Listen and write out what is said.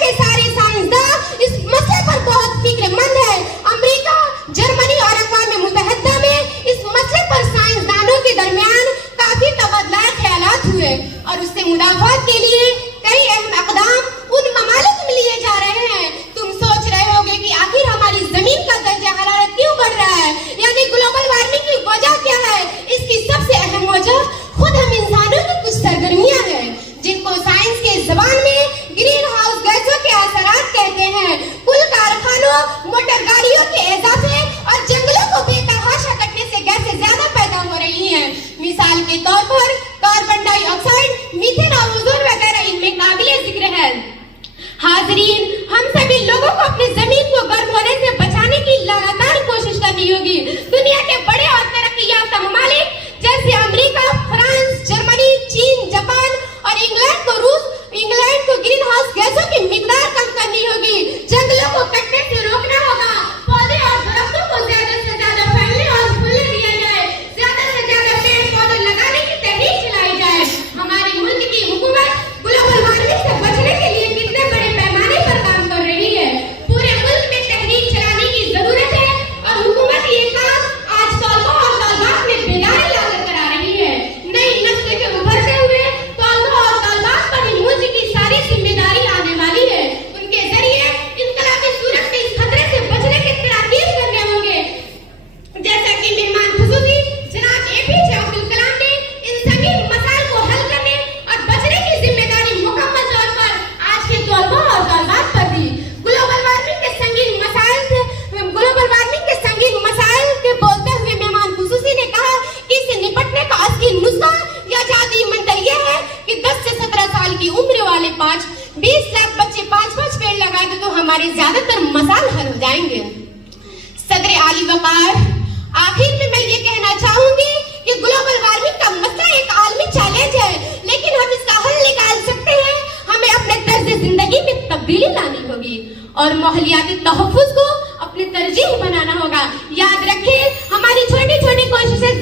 के सारे साइंसदान इस मसले पर बहुत फिक्रमंद है। अमेरिका, जर्मनी और अक़वाम मुत्तहिदा में इस मसले पर साइंसदानों के दरमियान काफी तबादला ख्यालात हुए और उससे मुदाफ़ात के लिए कई अहम इक़दाम उन ममालिक में लिए जा रहे हैं। तुम सोच रहे होगे कि आखिर हमारी जमीन का दर्जा हरारत क्यों बढ़ रहा है, यानी ग्लोबल वार्मिंग की वजह क्या है? इसकी सबसे अहम वजह खुद हम इंसानों की कुछ सरगर्मियां हैं, जिनको साइंस के ज़बान में ग्रीन हाउस गैसों के असरात कहते हैं। कुल कारखानों, मोटर गाड़ियों के इजाफे और जंगलों को बेतहाशा कटने से गैसें ज्यादा पैदा हो रही हैं। मिसाल के तौर पर कार्बन डाइऑक्साइड, मीथेन और ओजोन वगैरह इनमें काबिले जिक्र है। हाजरीन, हम सभी लोगों को अपनी जमीन को गर्म होने से बचाने की लगातार कोशिश करनी होगी। दुनिया के बड़े और तरक्की याफ्ता ममालिक जैसे अमेरिका, फ्रांस, जर्मनी, चीन, जापान और इंग्लैंड को ग्रीन हाउस गैसों की मिकदार कम करनी होगी, जंगलों को कटने से रोकना होगा, पौधे और दरख्तों को ज्यादा से ज्यादा फैलने और फूलने दिया जाए, ज्यादा से ज्यादा पेड़ पौधे लगाने की तहरीक चलाई जाए। हमारे मुल्क की हुकूमत ग्लोबल वार्मिंग से बचने के लिए कितने बड़े पैमाने पर काम कर रही है। पूरे मुल्क में तहरीक चलाने की जरूरत है और हुकूमत ये काम आज तौलबा और तौलबात में बेदारी लाकर करा रही है। नई नस्ल के उभरते हुए तौलबा और तौलबात पर ही मुल्क की सारी जिम्मेदारी आने वाली है। उनके जरिए इनकलाबी सूरत में इस खतरे से बचने के तराकीब करने होंगे, जैसा कि मेहमान खुसूसी जनाब APJ अब्दुल कलाम ने इन संगीन मसाइल को हल करने और बचने की जिम्मेदारी मुकम्मल तौर पर आज के तौलबा और तौलबात पर दी। ग्लोबल वार्मिंग के संगीन मसाइल के बोलते हुए मेहमान खुसूसी ने कहा कि इससे निपटने का असली नुस्खा या जादुई मंत्र यह है कि 10 से 17 साल की उम्र वाले 20 लाख बच्चे 5-5 पेड़ लगाए तो हमारे ज्यादातर मसाइल हल हो जाएंगे। सदर आली वकार, आखिर में मैं ये कहना चाहूंगी कि ग्लोबल वार्मिंग का मसला एक आलमी चैलेंज है, लेकिन हम इसका हल निकाल सकते हैं। हमें अपने तर्ज जिंदगी में तब्दीली लानी होगी और माहौलियाती तहफ़्फ़ुज़ को अपनी तरजीह बनाना होगा। याद रखें, हमारी छोटी छोटी कोशिशें